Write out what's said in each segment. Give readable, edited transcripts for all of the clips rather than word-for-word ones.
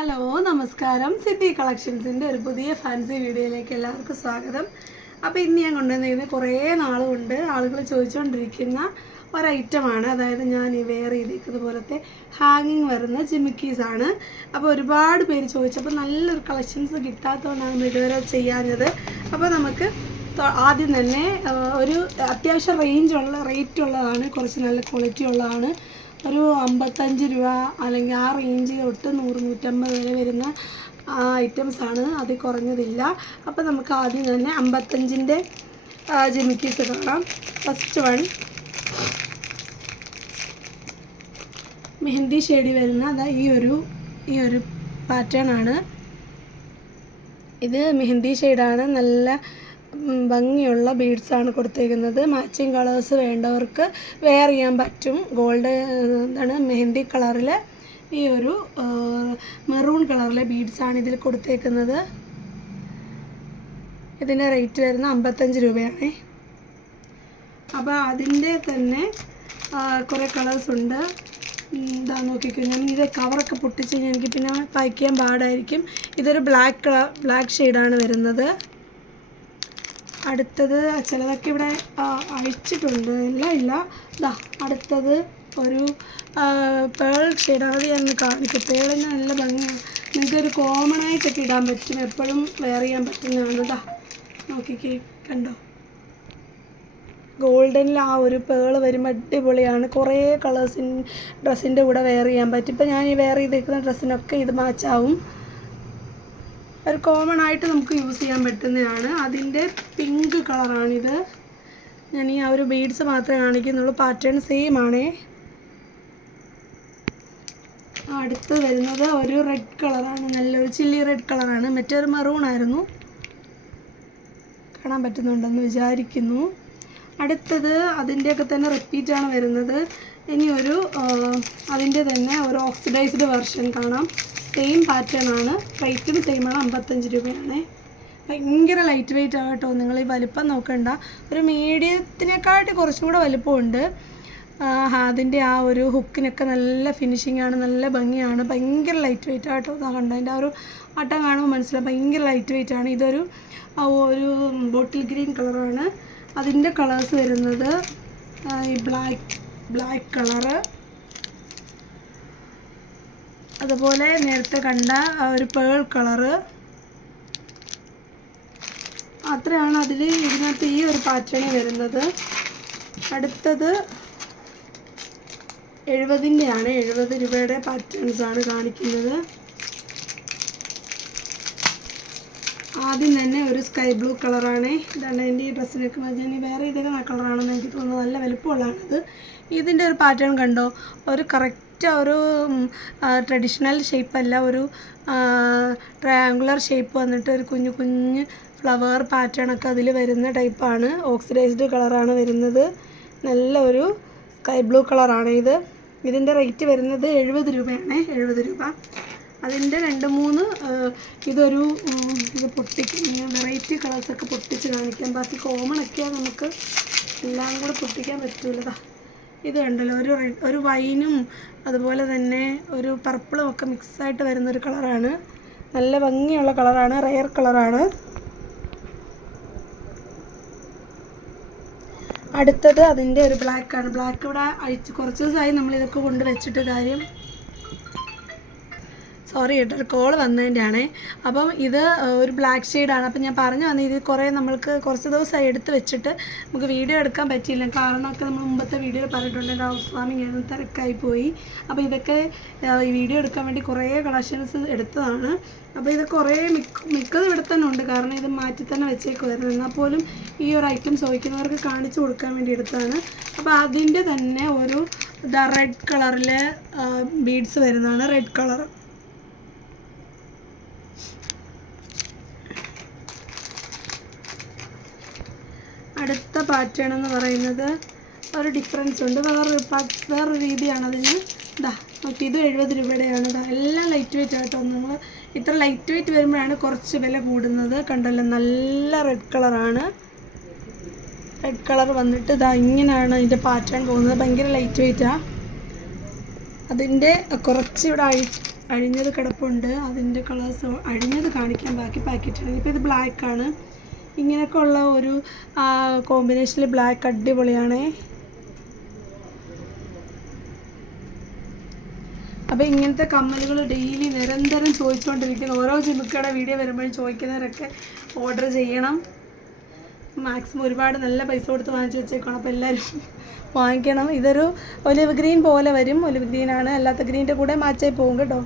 Hello നമസ്കാരം. City കളക്ഷൻസിൻ്റെ ഒരു പുതിയ ഫാൻസി വീഡിയോയിലേക്ക് എല്ലാവർക്കും സ്വാഗതം. അപ്പോൾ ഇന്ന് ഞാൻ കൊണ്ടുവന്നിരിക്കുന്നത് കുറേ നാളുകൊണ്ട് ആളുകൾ ചോദിച്ചുകൊണ്ടിരിക്കുന്ന ഒരൈറ്റമാണ്. അതായത് ഞാൻ ഈ വെയർ ചെയ്തിരിക്കുന്ന പോലത്തെ ഹാങ്ങിങ് വരുന്ന ജിമിക്കീസാണ്. അപ്പോൾ ഒരുപാട് പേര് ചോദിച്ചപ്പോൾ നല്ലൊരു കളക്ഷൻസ് കിട്ടാത്തതുകൊണ്ടാണ് ഇതുവരെ ചെയ്യാഞ്ഞത്. അപ്പോൾ നമുക്ക് ആദ്യം തന്നെ ഒരു അത്യാവശ്യം റേറ്റുള്ളതാണ്, കുറച്ച് നല്ല ക്വാളിറ്റി ഉള്ളതാണ്. ഒരു 55 രൂപ അല്ലെങ്കിൽ ആ റേഞ്ച് തൊട്ട് 100-150 വരെ വരുന്ന ഐറ്റംസാണ്, അതിൽ കുറഞ്ഞതില്ല. അപ്പോൾ നമുക്ക് ആദ്യം തന്നെ 55ൻ്റെ ജിമിക്കീസ് കാണാം. ഫസ്റ്റ് വൺ മെഹന്തി ഷെയ്ഡ് വരുന്ന അതാ ഈ ഒരു പാറ്റേൺ ആണ്. ഇത് മെഹന്തി ഷെയ്ഡാണ്. നല്ല ഭംഗിയുള്ള ബീഡ്സാണ് കൊടുത്തേക്കുന്നത്. മാച്ചിങ് കളേഴ്സ് വേണ്ടവർക്ക് വെയർ ചെയ്യാൻ പറ്റും. ഗോൾഡ് എന്താണ് മെഹന്തി കളറിൽ ഈ ഒരു മെറൂൺ കളറിലെ ബീഡ്സാണ് ഇതിൽ കൊടുത്തേക്കുന്നത്. ഇതിൻ്റെ റേറ്റ് വരുന്ന 55 രൂപയാണ്. അപ്പോൾ അതിൻ്റെ തന്നെ കുറേ കളേഴ്സ് ഉണ്ട്. ഇതാ നോക്കിക്കോ, ഞാൻ ഇത് കവറൊക്കെ പൊട്ടിച്ച് കഴിഞ്ഞാൽ എനിക്ക് പിന്നെ തയ്ക്കാൻ പാടായിരിക്കും. ഇതൊരു ബ്ലാക്ക് ഷെയ്ഡാണ് വരുന്നത്. അടുത്തത് ചിലതൊക്കെ ഇവിടെ അഴിച്ചിട്ടുണ്ട്, എല്ലാം ഇല്ല. ഇതാ അടുത്തത് ഒരു പേൾ ഷെയ്ഡാണ്. അത് ഞാൻ കാണിക്കും. പേളിന് നല്ല ഭംഗിയാണ്. നിങ്ങൾക്കൊരു കോമൺ ആയിട്ടൊക്കെ ഇടാൻ പറ്റും, എപ്പോഴും വെയർ ചെയ്യാൻ പറ്റുന്നതാണ്. ഇതാ നോക്കിക്കേ, കണ്ടോ ഗോൾഡനിൽ ആ ഒരു പേൾ വരുമ്പോൾ അടിപൊളിയാണ്. കുറേ ഡ്രസ്സിൻ്റെ കൂടെ വെയർ ചെയ്യാൻ പറ്റും. ഇപ്പോൾ ഞാൻ ഈ വെയർ ചെയ്തേക്കുന്ന ഡ്രസ്സിനൊക്കെ ഇത് മാച്ചാവും. ഒരു കോമൺ ആയിട്ട് നമുക്ക് യൂസ് ചെയ്യാൻ പറ്റുന്നതാണ്. അതിൻ്റെ പിങ്ക് കളറാണിത്. ഞാൻ ഈ ആ ഒരു ബീഡ്സ് മാത്രമേ കാണിക്കുന്നുള്ളൂ. പാറ്റേൺ സെയിം ആണേ. അടുത്ത് വരുന്നത് ഒരു റെഡ് കളറാണ്, നല്ലൊരു ചില്ലി റെഡ് കളറാണ്. മറ്റൊരു മറൂൺ ആയിരുന്നു. കാണാൻ പറ്റുന്നുണ്ടെന്ന് വിചാരിക്കുന്നു. അടുത്തത് അതിൻ്റെയൊക്കെ തന്നെ റിപ്പീറ്റാണ് വരുന്നത്. ഇനി അതിൻ്റെ തന്നെ ഒരു ഓക്സിഡൈസ്ഡ് വെർഷൻ കാണാം. സെയിം പാറ്റേൺ ആണ്. റേറ്റും സെയിമാണ്, 55 രൂപയാണ്. ഭയങ്കര ലൈറ്റ് വെയിറ്റ് ആണ് കേട്ടോ. നിങ്ങൾ ഈ വലിപ്പം നോക്കണ്ട. ഒരു മീഡിയത്തിനെക്കാട്ടി കുറച്ചും കൂടെ വലിപ്പമുണ്ട്. അതിൻ്റെ ആ ഒരു ഹുക്കിനൊക്കെ നല്ല ഫിനിഷിംഗ് ആണ്, നല്ല ഭംഗിയാണ്. ഭയങ്കര ലൈറ്റ് വെയിറ്റ് ആട്ടോ. കണ്ടോ, അതിൻ്റെ ആ ഒരു വട്ടം കാണുമ്പോൾ മനസ്സിലാവും, ഭയങ്കര ലൈറ്റ് വെയിറ്റ് ആണ്. ഇതൊരു ബോട്ടിൽ ഗ്രീൻ കളറാണ്. അതിൻ്റെ കളേഴ്സ് വരുന്നത് ഈ ബ്ലാക്ക് കളറ്, അതുപോലെ നേരത്തെ കണ്ട ഒരു പേൾ കളറ്. അത്രയാണ് ഇതിനകത്ത് ഈ ഒരു പാറ്റേൺ വരുന്നത്. അടുത്തത് 70ൻ്റെയാണ്. 70 രൂപയുടെ പാറ്റേൺസാണ് കാണിക്കുന്നത്. ആദ്യം തന്നെ ഒരു സ്കൈ ബ്ലൂ കളറാണ്. ഇതാണ് എൻ്റെ ഈ ഡ്രസ്സിനൊക്കെ മതി. വേറെ ഇതൊക്കെ ആ കളറാണെന്ന് എനിക്ക് തോന്നുന്നു. നല്ല വലുപ്പമുള്ളതാണിത്. ഇതിൻ്റെ ഒരു പാറ്റേൺ കണ്ടോ, ഒരു കറക്റ്റ് ഒരു ട്രഡീഷണൽ ഷേപ്പല്ല, ഒരു ട്രയാങ്കുലർ ഷേപ്പ് വന്നിട്ട് ഒരു കുഞ്ഞു ഫ്ലവർ പാറ്റേണൊക്കെ അതിൽ വരുന്ന ടൈപ്പാണ്. ഓക്സിഡൈസ്ഡ് കളറാണ് വരുന്നത്. നല്ല ഒരു സ്കൈ ബ്ലൂ കളറാണ് ഇത്. ഇതിൻ്റെ റേറ്റ് വരുന്നത് 70 രൂപയാണ്. 70 രൂപ. അതിൻ്റെ 2-3 ഇത് പൊട്ടിക്കും. വെറൈറ്റി കളേഴ്സൊക്കെ പൊട്ടിച്ച് കാണിക്കാം. ബാക്കി കോമണൊക്കെയാണ്, നമുക്ക് എല്ലാം കൂടെ പൊട്ടിക്കാൻ പറ്റൂലതാ. ഇത് കണ്ടല്ലോ, ഒരു വൈനും അതുപോലെ തന്നെ ഒരു പർപ്പിളും ഒക്കെ മിക്സായിട്ട് വരുന്നൊരു കളറാണ്. നല്ല ഭംഗിയുള്ള കളറാണ്, റെയർ കളറാണ്. അടുത്തത് അതിൻ്റെ ഒരു ബ്ലാക്കാണ്. ബ്ലാക്ക് ഇവിടെ കുറച്ച് ദിവസമായി നമ്മളിതൊക്കെ കൊണ്ട് വെച്ചിട്ട് കാര്യം. സോറി കേട്ടോ, ഒരു കോൾ വന്നതിൻ്റെയാണേ. അപ്പം ഇത് ഒരു ബ്ലാക്ക് ഷെയ്ഡാണ്. അപ്പം ഞാൻ പറഞ്ഞു വന്നത് ഇത് നമ്മൾക്ക് കുറച്ച് ദിവസമായി എടുത്ത് വെച്ചിട്ട് നമുക്ക് വീഡിയോ എടുക്കാൻ പറ്റിയില്ല. കാരണമൊക്കെ നമ്മൾ മുമ്പത്തെ വീഡിയോയിൽ പറഞ്ഞിട്ടുണ്ട്, എൻ്റെ ഹൗസ് വാമിങ് ആയിരുന്നു, തിരക്കായി പോയി. അപ്പോൾ ഇതൊക്കെ ഈ വീഡിയോ എടുക്കാൻ വേണ്ടി കുറേ കളക്ഷൻസ് എടുത്തതാണ്. അപ്പോൾ ഇത് കുറേ മിക്കതും ഇവിടെ തന്നെ ഉണ്ട്, കാരണം ഇത് മാറ്റി തന്നെ വെച്ചേക്കുമായിരുന്നു. എന്നാൽ പോലും ഈ ഒരു ഐറ്റം ചോദിക്കുന്നവർക്ക് കാണിച്ചു കൊടുക്കാൻ വേണ്ടി എടുത്തതാണ്. അപ്പോൾ അതിൻ്റെ തന്നെ ഒരു റെഡ് കളറിലെ ബീഡ്സ് വരുന്നതാണ്. Red colour. അടുത്ത പാറ്റേൺ എന്ന് പറയുന്നത് ഒരു ഡിഫറൻസ് ഉണ്ട്, വേറൊരു രീതിയാണ് അതിന്. ഇതാ നോക്കി, ഇത് 70 രൂപയുടെയാണ്. ഇതാ എല്ലാം ലൈറ്റ് വെയിറ്റ് ആട്ടോ. നമ്മൾ ഇത്ര ലൈറ്റ് വെയിറ്റ് വരുമ്പോഴാണ് കുറച്ച് വില കൂടുന്നത്. കണ്ടല്ലോ, നല്ല റെഡ് കളറാണ്. റെഡ് കളർ വന്നിട്ട് ഇതാ ഇങ്ങനെയാണ് ഇതിൻ്റെ പാറ്റേൺ പോകുന്നത്. ഭയങ്കര ലൈറ്റ് വെയിറ്റാണ്. അതിൻ്റെ കുറച്ച് ഇവിടെ അഴിഞ്ഞത് കിടപ്പുണ്ട്. അതിൻ്റെ കളേഴ്സ് അഴിഞ്ഞത് കാണിക്കാൻ ബാക്കി പാക്കറ്റാണ്. ഇപ്പോൾ ഇത് ബ്ലാക്കാണ്. ഇങ്ങനെയൊക്കെ ഉള്ള ഒരു കോമ്പിനേഷനിൽ ബ്ലാക്ക് അടിപൊളിയാണേ. അപ്പോൾ ഇങ്ങനത്തെ കമ്മലുകൾ ഡെയിലി നിരന്തരം ചോദിച്ചുകൊണ്ടിരിക്കുന്ന ഓരോ ജിമിക്കയുടെ വീഡിയോ വരുമ്പോഴും ചോദിക്കുന്നവരൊക്കെ ഓർഡർ ചെയ്യണം. മാക്സിമം ഒരുപാട് നല്ല പൈസ കൊടുത്ത് വാങ്ങിച്ച് വെച്ചേക്കണം. അപ്പോൾ എല്ലാവരും വാങ്ങിക്കണം. ഇതൊരു ഒലിവ് ഗ്രീൻ പോലെ വരും. ഒലിവ് ഗ്രീനാണ്, അല്ലാത്ത ഗ്രീൻ്റെ കൂടെ മാച്ചായി പോകും കേട്ടോ.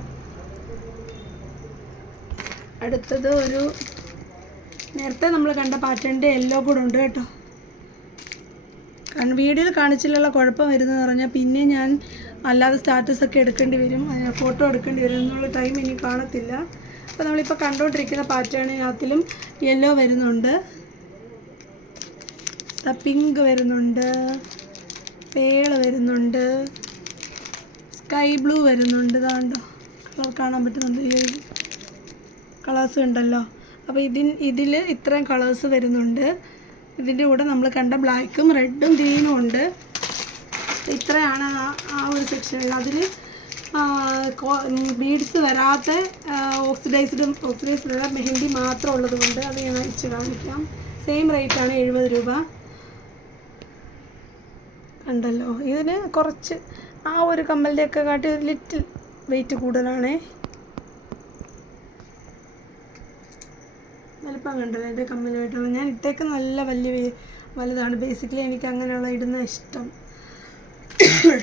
അടുത്തത് ഒരു നേരത്തെ നമ്മൾ കണ്ട പാറ്റേണിൻ്റെ യെല്ലോ കൂടെ ഉണ്ട് കേട്ടോ. വീഡിയോയിൽ കാണിച്ചിട്ടുള്ള കുഴപ്പം വരുന്നതെന്ന് പറഞ്ഞാൽ പിന്നെ ഞാൻ അല്ലാതെ സ്റ്റാറ്റസൊക്കെ എടുക്കേണ്ടി വരും, ഫോട്ടോ എടുക്കേണ്ടി വരും എന്നുള്ള ടൈം ഇനി കാണത്തില്ല. അപ്പോൾ നമ്മളിപ്പോൾ കണ്ടുകൊണ്ടിരിക്കുന്ന പാറ്റേണിനകത്തിലും യെല്ലോ വരുന്നുണ്ട്, പിങ്ക് വരുന്നുണ്ട്, പേള് വരുന്നുണ്ട്, സ്കൈ ബ്ലൂ വരുന്നുണ്ട്. ഇതാണ്ടോ കളർ കാണാൻ പറ്റുന്നുണ്ട്, ഈ കളേഴ്സ് ഉണ്ടല്ലോ. അപ്പോൾ ഇതിൽ ഇത്രയും കളേഴ്സ് വരുന്നുണ്ട്. ഇതിൻ്റെ കൂടെ നമ്മൾ കണ്ട ബ്ലാക്കും റെഡും ഗ്രീനും ഉണ്ട്. ഇത്രയാണ് ആ ഒരു സെക്ഷനിൽ. അതിൽ ബീഡ്സ് വരാത്ത ഓക്സിഡൈസ്ഡ് മെഹന്തി മാത്രം ഉള്ളത് കൊണ്ട് അത് ഞാൻ അയച്ച് കാണിക്കാം. സെയിം റേറ്റാണ് 70 രൂപ. കണ്ടല്ലോ, ഇതിന് കുറച്ച് ആ ഒരു കമ്മലിൻ്റെയൊക്കെ കാട്ടി ഒരു ലിറ്റിൽ വെയിറ്റ് കൂടുതലാണേ. വലിപ്പം കണ്ടല്ലോ എൻ്റെ കമ്മലുമായിട്ടുള്ള. ഞാൻ ഇട്ടേക്ക് നല്ല വലുതാണ്. ബേസിക്കലി എനിക്ക് അങ്ങനെയുള്ള ഇടുന്ന ഇഷ്ടം.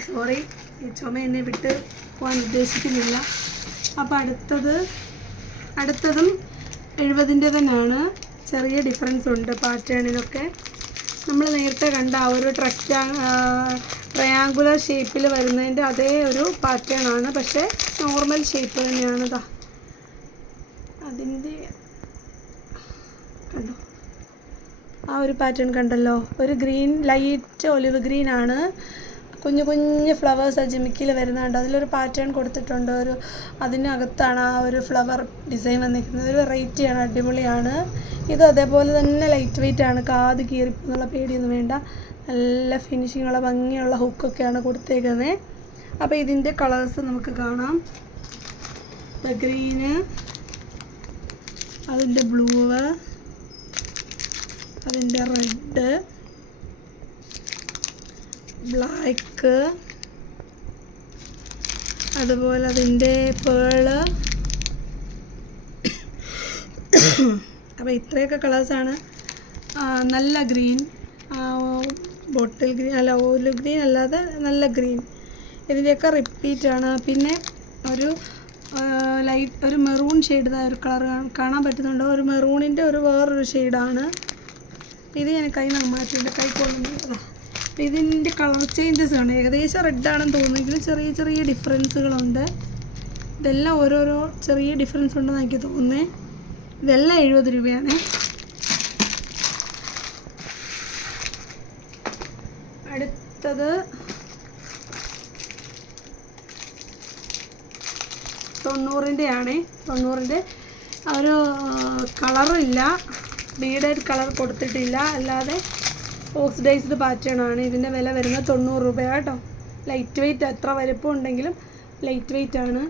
സോറി, ഈ ചുമ എന്നെ വിട്ട് പോകാൻ ഉദ്ദേശിക്കുന്നില്ല. അപ്പോൾ അടുത്തതും 70ൻ്റെ തന്നെയാണ്. ചെറിയ ഡിഫറൻസ് ഉണ്ട് പാറ്റേണിനൊക്കെ. നമ്മൾ നേരത്തെ കണ്ട ആ ഒരു ട്രയാങ്കുലർ ഷേപ്പിൽ വരുന്നതിൻ്റെ അതേ ഒരു പാറ്റേൺ ആണ്, പക്ഷേ നോർമൽ ഷേപ്പ് തന്നെയാണ്. അതിൻ്റെ കണ്ടോ ആ ഒരു പാറ്റേൺ കണ്ടല്ലോ. ഒരു ഗ്രീൻ, ലൈറ്റ് ഒലിവ് ഗ്രീൻ ആണ്. കുഞ്ഞു ഫ്ലവേഴ്സ് ആ ജിമിക്കിൽ വരുന്നുണ്ട്. അതിലൊരു പാറ്റേൺ കൊടുത്തിട്ടുണ്ട്. അതിനകത്താണ് ആ ഒരു ഫ്ലവർ ഡിസൈൻ വന്നിരിക്കുന്നത്. ഒരു വെറൈറ്റിയാണ്, അടിപൊളിയാണ്. ഇത് അതേപോലെ തന്നെ ലൈറ്റ് വെയിറ്റ് ആണ്. കാത് കീറിപ്പെന്നുള്ള പേടിയൊന്നും വേണ്ട. നല്ല ഫിനിഷിങ്ങുള്ള ഭംഗിയുള്ള ഹുക്കൊക്കെയാണ് കൊടുത്തേക്കുന്നത്. അപ്പോൾ ഇതിൻ്റെ കളേഴ്സ് നമുക്ക് കാണാം. ഗ്രീന്, അതിൻ്റെ ബ്ലൂ, അതിൻ്റെ റെഡ്, ബ്ലാക്ക്, അതുപോലെ അതിൻ്റെ പേള്. അപ്പോൾ ഇത്രയൊക്കെ കളേഴ്സാണ്. നല്ല ഗ്രീൻ, ബോട്ടിൽ ഗ്രീൻ അല്ല, ഓലിവ് ഗ്രീൻ അല്ലാതെ നല്ല ഗ്രീൻ. ഇതിൻ്റെയൊക്കെ റിപ്പീറ്റാണ്. പിന്നെ ഒരു മെറൂൺ ഷെയ്ഡ് ഒരു കളർ കാണാൻ പറ്റുന്നുണ്ടോ? ഒരു മെറൂണിൻ്റെ വേറൊരു ഷെയ്ഡാണ്. ഇത് ഞാൻ കൈ മാറ്റിയിട്ട് കൈക്കൊള്ളുന്നത്. അപ്പോൾ ഇതിൻ്റെ കളർ ചേഞ്ചസ് ആണ്. ഏകദേശം റെഡാണെന്ന് തോന്നുമെങ്കിലും ചെറിയ ഡിഫറൻസുകളുണ്ട്. ഇതെല്ലാം ഓരോരോ ചെറിയ ഡിഫറൻസ് ഉണ്ടെന്ന് എനിക്ക് തോന്നുന്നത്. ഇതെല്ലാം 70 രൂപയാണ്. അടുത്തത് 90ൻ്റെ ആണ്. 90ൻ്റെ ഒരു കളറില്ല, ബീഡഡ് കളർ കൊടുത്തിട്ടില്ല, അല്ലാതെ ഓക്സിഡൈസ്ഡ് പാറ്റേൺ ആണ്. ഇതിൻ്റെ വില വരുന്നത് 90 രൂപ കേട്ടോ. ലൈറ്റ് വെയിറ്റ്, എത്ര വലുപ്പം ഉണ്ടെങ്കിലും ലൈറ്റ് വെയിറ്റ് ആണ്.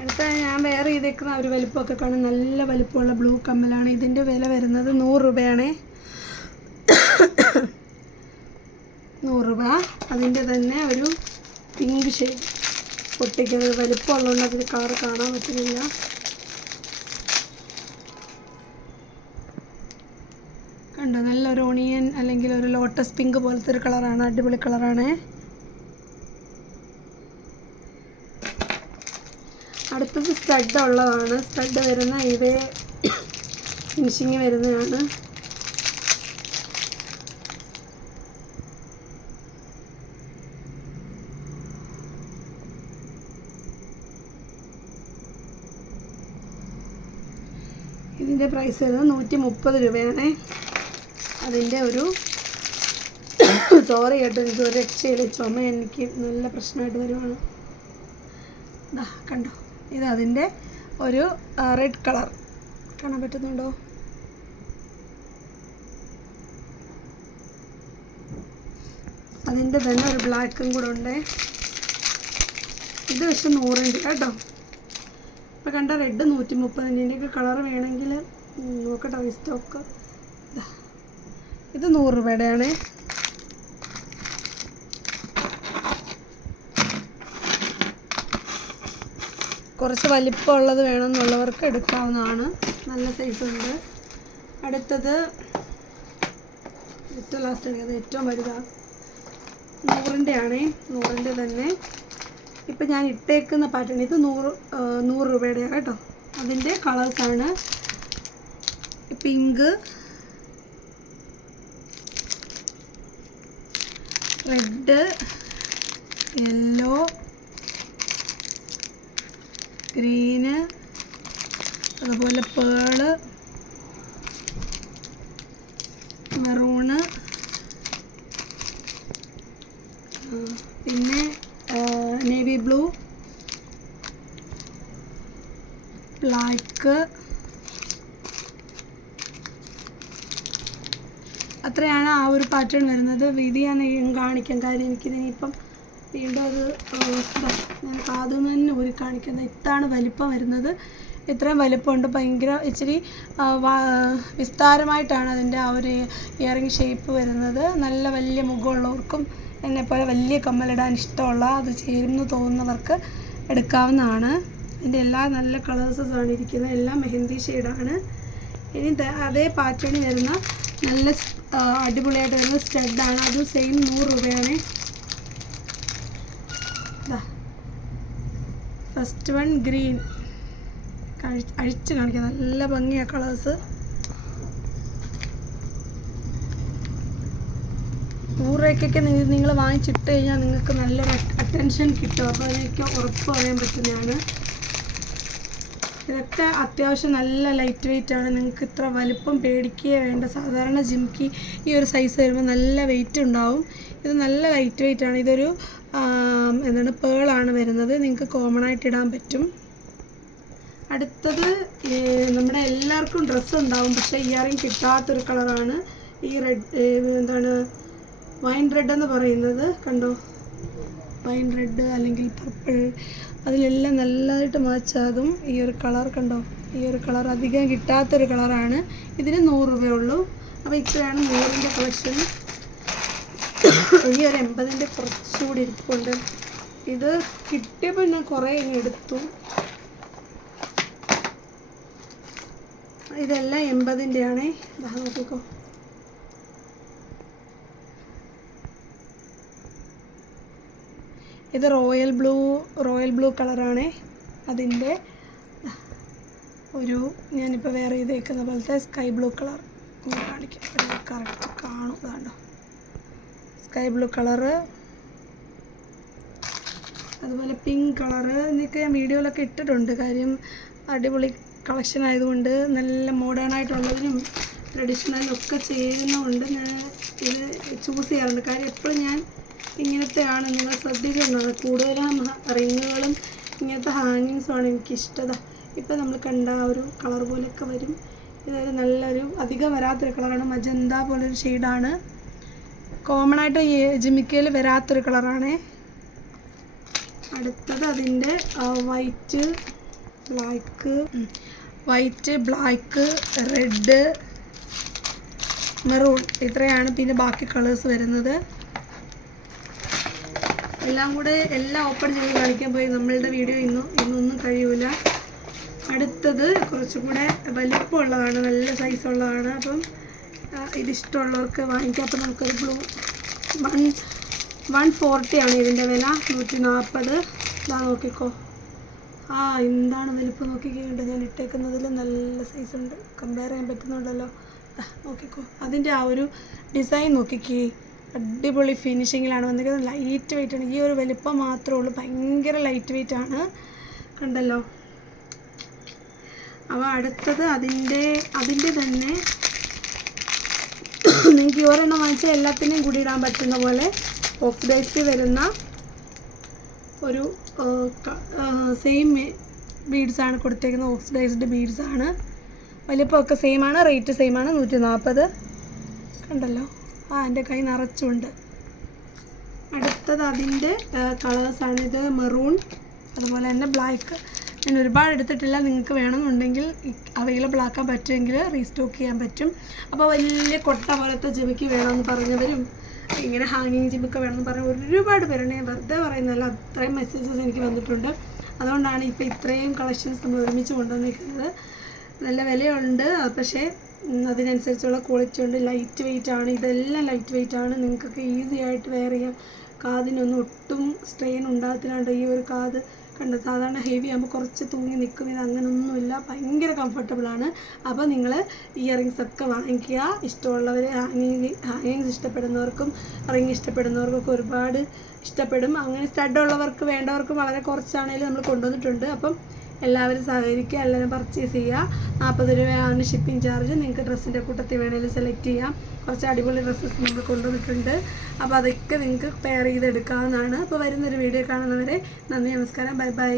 അടുത്ത ഞാൻ വേറെ ചെയ്തേക്കുന്ന ഒരു വലുപ്പമൊക്കെ കാണും. നല്ല വലുപ്പമുള്ള ബ്ലൂ കമ്മലാണ്. ഇതിൻ്റെ വില വരുന്നത് 100 രൂപയാണ്. 100 രൂപ. അതിൻ്റെ തന്നെ ഒരു പിങ്ക് ഷെയ്ഡ് പൊട്ടിക്കുന്നത് വലുപ്പമുള്ളതുകൊണ്ട് അതിൽ കളർ കാണാൻ പറ്റുന്നില്ല. കണ്ടോ, നല്ലൊരു ഓണിയൻ അല്ലെങ്കിൽ ഒരു ലോട്ടസ് പിങ്ക് പോലത്തെ ഒരു കളറാണ്. അടിപൊളി കളറാണ്. അടുത്തത് സ്റ്റഡ് ഉള്ളതാണ്. സ്റ്റഡ് വരുന്ന ഇതേ ഫിനിഷിങ് വരുന്നതാണ്. ഇതിൻ്റെ പ്രൈസ് വരുന്നത് 130 രൂപയാണ്. അതിൻ്റെ സോറി കേട്ടോ, എനിക്ക് ഒരു രക്ഷയില്ല. ചുമ എനിക്ക് നല്ല പ്രശ്നമായിട്ട് വരുവാണ്. കണ്ടോ, ഇതതിൻ്റെ ഒരു റെഡ് കളർ കാണാൻ പറ്റുന്നുണ്ടോ? അതിൻ്റെ തന്നെ ഒരു ബ്ലാക്കും കൂടെ ഉണ്ട്. ഇത് പക്ഷെ 100 കേട്ടോ. ഇപ്പം കണ്ട റെഡ് 130. ഇതിൻ്റെയൊക്കെ കളർ വേണമെങ്കിൽ നോക്കട്ടെ, സ്റ്റോക്ക്. ഇത് 100 രൂപയുടെയാണ്. കുറച്ച് വലിപ്പമുള്ളത് വേണമെന്നുള്ളവർക്ക് എടുക്കാവുന്നതാണ്. നല്ല സൈസുണ്ട്. അടുത്തത് ഏറ്റവും ലാസ്റ്റ് എടുക്കുന്നത് ഏറ്റവും വലുതാണ്. 100-ൻ്റെ ആണേ. 100-ൻ്റെ തന്നെ. ഇപ്പം ഞാൻ ഇട്ടേക്കുന്ന പാറ്റേൺ ഇത് 100 രൂപയുടെയാണ് കേട്ടോ. അതിൻ്റെ കളേഴ്സാണ് പിങ്ക്, റെഡ്, യെല്ലോ, ഗ്രീന്, അതുപോലെ പേള്, മെറൂണ്, പിന്നെ നേവി ബ്ലൂ, ബ്ലാക്ക്, അത്രയാണ് ആ ഒരു പാറ്റേൺ വരുന്നത്. ഇത് ഞാൻ കാണിക്കാം, കാര്യം എനിക്കിതിനിപ്പം വീണ്ടും അത് ഞാൻ കാതുന്ന് തന്നെ ഊരി കാണിക്കുന്നത്. ഇതാണ് വലിപ്പം വരുന്നത്. ഇത്രയും വലിപ്പമുണ്ട്. ഭയങ്കര ഇച്ചിരി വിസ്താരമായിട്ടാണ് അതിൻ്റെ ആ ഒരു ഇയറിംഗ് ഷേപ്പ് വരുന്നത്. നല്ല വലിയ മുഖമുള്ളവർക്കും എന്നെപ്പോലെ വലിയ കമ്മലിടാൻ ഇഷ്ടമുള്ള, അത് ചേരുന്നു തോന്നുന്നവർക്ക് എടുക്കാവുന്നതാണ്. ഇതിൻ്റെ എല്ലാ നല്ല കളേഴ്സാണ് ഇരിക്കുന്നത്. എല്ലാം മെഹന്തി ഷെയ്ഡാണ്. ഇനി അതേ പാറ്റേണിൽ വരുന്ന നല്ല അടിപൊളിയായിട്ട് വരുന്ന സ്റ്റഡാണ്. അതും സെയിം 100 രൂപയാണ്. ഫസ്റ്റ് വൺ ഗ്രീൻ, അഴിച്ച് കാണിക്കാം. നല്ല ഭംഗിയാണ് കളേഴ്സ്. 100 രൂപയ്ക്കൊക്കെ നിങ്ങൾ വാങ്ങിച്ചിട്ട് കഴിഞ്ഞാൽ നിങ്ങൾക്ക് നല്ലൊരു അറ്റൻഷൻ കിട്ടും. അപ്പോൾ അതെനിക്ക് ഉറപ്പ് പറയാൻ പറ്റുന്നതാണ്. ഇതൊക്കെ അത്യാവശ്യം നല്ല ലൈറ്റ് വെയിറ്റ് ആണ്. നിങ്ങൾക്ക് ഇത്ര വലിപ്പം പേടിക്കുകയേ വേണ്ട. സാധാരണ ജിംകി ഈ ഒരു സൈസ് വരുമ്പോൾ നല്ല വെയിറ്റ് ഉണ്ടാവും. ഇത് നല്ല ലൈറ്റ് വെയിറ്റ് ആണ്. ഇതൊരു പേളാണ് വരുന്നത്. നിങ്ങൾക്ക് കോമൺ ആയിട്ട് ഇടാൻ പറ്റും. അടുത്തത് നമ്മുടെ എല്ലാവർക്കും ഡ്രസ്സ് ഉണ്ടാവും, പക്ഷേ ഇയറിംഗ് കിട്ടാത്തൊരു കളറാണ് ഈ റെഡ്. വൈൻ റെഡ് എന്ന് പറയുന്നത്. കണ്ടോ, വൈൻ റെഡ് അല്ലെങ്കിൽ പർപ്പിൾ, അതിലെല്ലാം നല്ലതായിട്ട് മാച്ചാകും ഈ ഒരു കളർ. കണ്ടോ, ഈ ഒരു കളർ അധികം കിട്ടാത്തൊരു കളറാണ്. ഇതിന് 100 രൂപയുള്ളൂ. അപ്പോൾ ഇത്രയാണ് 100-ൻ്റെ കളക്ഷൻ. ഈ ഒരു 80-ൻ്റെ കുറച്ചുകൂടി ഇരിപ്പുണ്ട്. ഇത് കിട്ടിയപ്പോൾ ഞാൻ കുറേ എടുത്തു. ഇതെല്ലാം 80-ൻ്റെ ആണേ. നോക്കിക്കോ, ഇത് റോയൽ ബ്ലൂ കളറാണേ. അതിൻ്റെ ഒരു ഞാനിപ്പോൾ വേറെ ചെയ്തേക്കുന്ന പോലത്തെ സ്കൈ ബ്ലൂ കളർ കാണിക്കാം. കറക്റ്റ് കാണും. കണ്ടോ, സ്കൈ ബ്ലൂ കളറ്, അതുപോലെ പിങ്ക് കളറ്. ഇതൊക്കെ ഞാൻ വീഡിയോയിലൊക്കെ ഇട്ടിട്ടുണ്ട്. കാര്യം അടിപൊളി കളക്ഷൻ ആയതുകൊണ്ട് നല്ല മോഡേൺ ആയിട്ടുള്ളതിനും ട്രഡീഷണലും ഒക്കെ ചെയ്യുന്നതുകൊണ്ട് ഞാൻ ഇത് ചൂസ് ചെയ്യാറുണ്ട്. കാര്യം എപ്പോഴും ഞാൻ ഇങ്ങനത്തെയാണ് നിങ്ങൾ ശ്രദ്ധിക്കുന്നത്. കൂടുതലും റിങ്ങുകളും ഇങ്ങനത്തെ ഹാങ്ങിങ്സുമാണ് എനിക്കിഷ്ടത. ഇപ്പം നമ്മൾ കണ്ട ഒരു കളർ പോലെയൊക്കെ വരും. ഇതൊരു നല്ലൊരു അധികം വരാത്തൊരു കളറാണ്. മജന്ത പോലൊരു ഷെയ്ഡാണ്. കോമൺ ആയിട്ട് ഈ ജിമിക്കയിൽ വരാത്തൊരു കളറാണ്. അടുത്തത് അതിൻ്റെ വൈറ്റ്, ബ്ലാക്ക്, റെഡ്, മെറൂൺ, ഇത്രയാണ് പിന്നെ ബാക്കി കളേഴ്സ് വരുന്നത്. എല്ലാം കൂടെ എല്ലാം ഓപ്പൺ ചെയ്ത് കാണിക്കാൻ പോയി നമ്മളുടെ വീഡിയോ ഇന്നൊന്നും കഴിയൂല. അടുത്തത് കുറച്ചുകൂടെ വലിപ്പമുള്ളതാണ്, നല്ല സൈസുള്ളതാണ്. അപ്പം ഇതിഷ്ടമുള്ളവർക്ക് വാങ്ങിക്കാം. അപ്പം നമുക്കൊരു ബ്ലൂ 140 ആണ് ഇതിൻ്റെ വില. 140. ഇതാ നോക്കിക്കോ. എന്താണ് വലിപ്പം നോക്കിക്കേണ്ട. ഞാൻ ഇട്ടേക്കുന്നതിൽ നല്ല സൈസുണ്ട്. കമ്പയർ ചെയ്യാൻ പറ്റുന്നുണ്ടല്ലോ. നോക്കിക്കോ, അതിൻ്റെ ആ ഒരു ഡിസൈൻ നോക്കിക്കേ. അടിപൊളി ഫിനിഷിങ്ങിലാണ് വന്നിരിക്കുന്നത്. ലൈറ്റ് വെയിറ്റ് ആണ്. ഈ ഒരു വലിപ്പം മാത്രമേ ഉള്ളൂ. ഭയങ്കര ലൈറ്റ് വെയിറ്റ് ആണ്. കണ്ടല്ലോ. അപ്പോൾ അടുത്തത് അതിൻ്റെ തന്നെ നിങ്ങൾക്ക് ഒരെണ്ണം വാങ്ങിച്ചാൽ എല്ലാത്തിനെയും കൂടി ഇടാൻ പറ്റുന്ന പോലെ ഓക്സിഡൈസ്ഡ് വരുന്ന ഒരു സെയിം ബീഡ്സാണ് കൊടുത്തേക്കുന്നത്, ഓക്സിഡൈസ്ഡ് ബീഡ്സാണ്. വലിപ്പമൊക്കെ സെയിമാണ്, റേറ്റ് സെയിമാണ്, 140. കണ്ടല്ലോ, എൻ്റെ കൈ നിറച്ചുണ്ട്. അടുത്തത് അതിൻ്റെ കളേഴ്സാണ്. ഇത് മെറൂൺ, അതുപോലെ തന്നെ ബ്ലാക്ക്. ഞാൻ ഒരുപാട് എടുത്തിട്ടില്ല, നിങ്ങൾക്ക് വേണമെന്നുണ്ടെങ്കിൽ അവൈലബിൾ ആക്കാൻ പറ്റുമെങ്കിൽ റീസ്റ്റോക്ക് ചെയ്യാൻ പറ്റും. അപ്പോൾ വലിയ കൊട്ട പോലത്തെ ജിമിക്ക് വേണമെന്ന് പറഞ്ഞവരും ഇങ്ങനെ ഹാങ്ങിങ് ജിമിക്ക് വേണമെന്ന് പറഞ്ഞ ഒരുപാട് പേരുണ്ട്. ഞാൻ വെറുതെ പറയുന്നതല്ല, അത്രയും മെസ്സേജസ് എനിക്ക് വന്നിട്ടുണ്ട്. അതുകൊണ്ടാണ് ഇപ്പോൾ ഇത്രയും കളക്ഷൻസ് നമ്മൾ ഒരുമിച്ച് കൊണ്ടുവന്നിരിക്കുന്നത്. നല്ല വിലയുണ്ട്, പക്ഷേ അതിനനുസരിച്ചുള്ള ക്വാളിറ്റി ഉണ്ട്. ലൈറ്റ് വെയിറ്റ് ആണ്, ഇതെല്ലാം ലൈറ്റ് വെയിറ്റ് ആണ്. നിങ്ങൾക്കൊക്കെ ഈസി ആയിട്ട് വെയർ ചെയ്യാം. കാതിനൊന്നും ഒട്ടും സ്ട്രെയിൻ ഉണ്ടാകത്തില്ലാണ്ട്. ഈ ഒരു കാത് കണ്ട് സാധാരണ ഹെവി ആകുമ്പോൾ കുറച്ച് തൂങ്ങി നിൽക്കും, ഇത് അങ്ങനെയൊന്നുമില്ല, ഭയങ്കര കംഫർട്ടബിളാണ്. അപ്പോൾ നിങ്ങൾ ഇയറിങ്സ് ഒക്കെ വാങ്ങിക്കുക. ഇഷ്ടമുള്ളവർ ഹാങ്ങിങ്സ് ഇഷ്ടപ്പെടുന്നവർക്കും റിങ് ഇഷ്ടപ്പെടുന്നവർക്കൊക്കെ ഒരുപാട് ഇഷ്ടപ്പെടും. അങ്ങനെ സ്റ്റഡുള്ളവർക്ക് വേണ്ടവർക്കും വളരെ കുറച്ചാണെങ്കിലും നമ്മൾ കൊണ്ടുവന്നിട്ടുണ്ട്. അപ്പം എല്ലാവരും സഹകരിക്കുക, എല്ലാവരും പർച്ചേസ് ചെയ്യുക. 40 രൂപയാണ് ഷിപ്പിംഗ് ചാർജ്. നിങ്ങൾക്ക് ഡ്രസ്സിൻ്റെ കൂട്ടത്തിൽ വേണമെങ്കിൽ സെലക്ട് ചെയ്യാം. കുറച്ച് അടിപൊളി ഡ്രസ്സസ് നമ്മൾ കൊണ്ടുവന്നിട്ടുണ്ട്. അപ്പോൾ അതൊക്കെ നിങ്ങൾക്ക് പെയർ ചെയ്തെടുക്കാവുന്നതാണ്. അപ്പോൾ വരുന്നൊരു വീഡിയോ കാണുന്നവരെ നന്ദി, നമസ്കാരം, ബൈ ബൈ.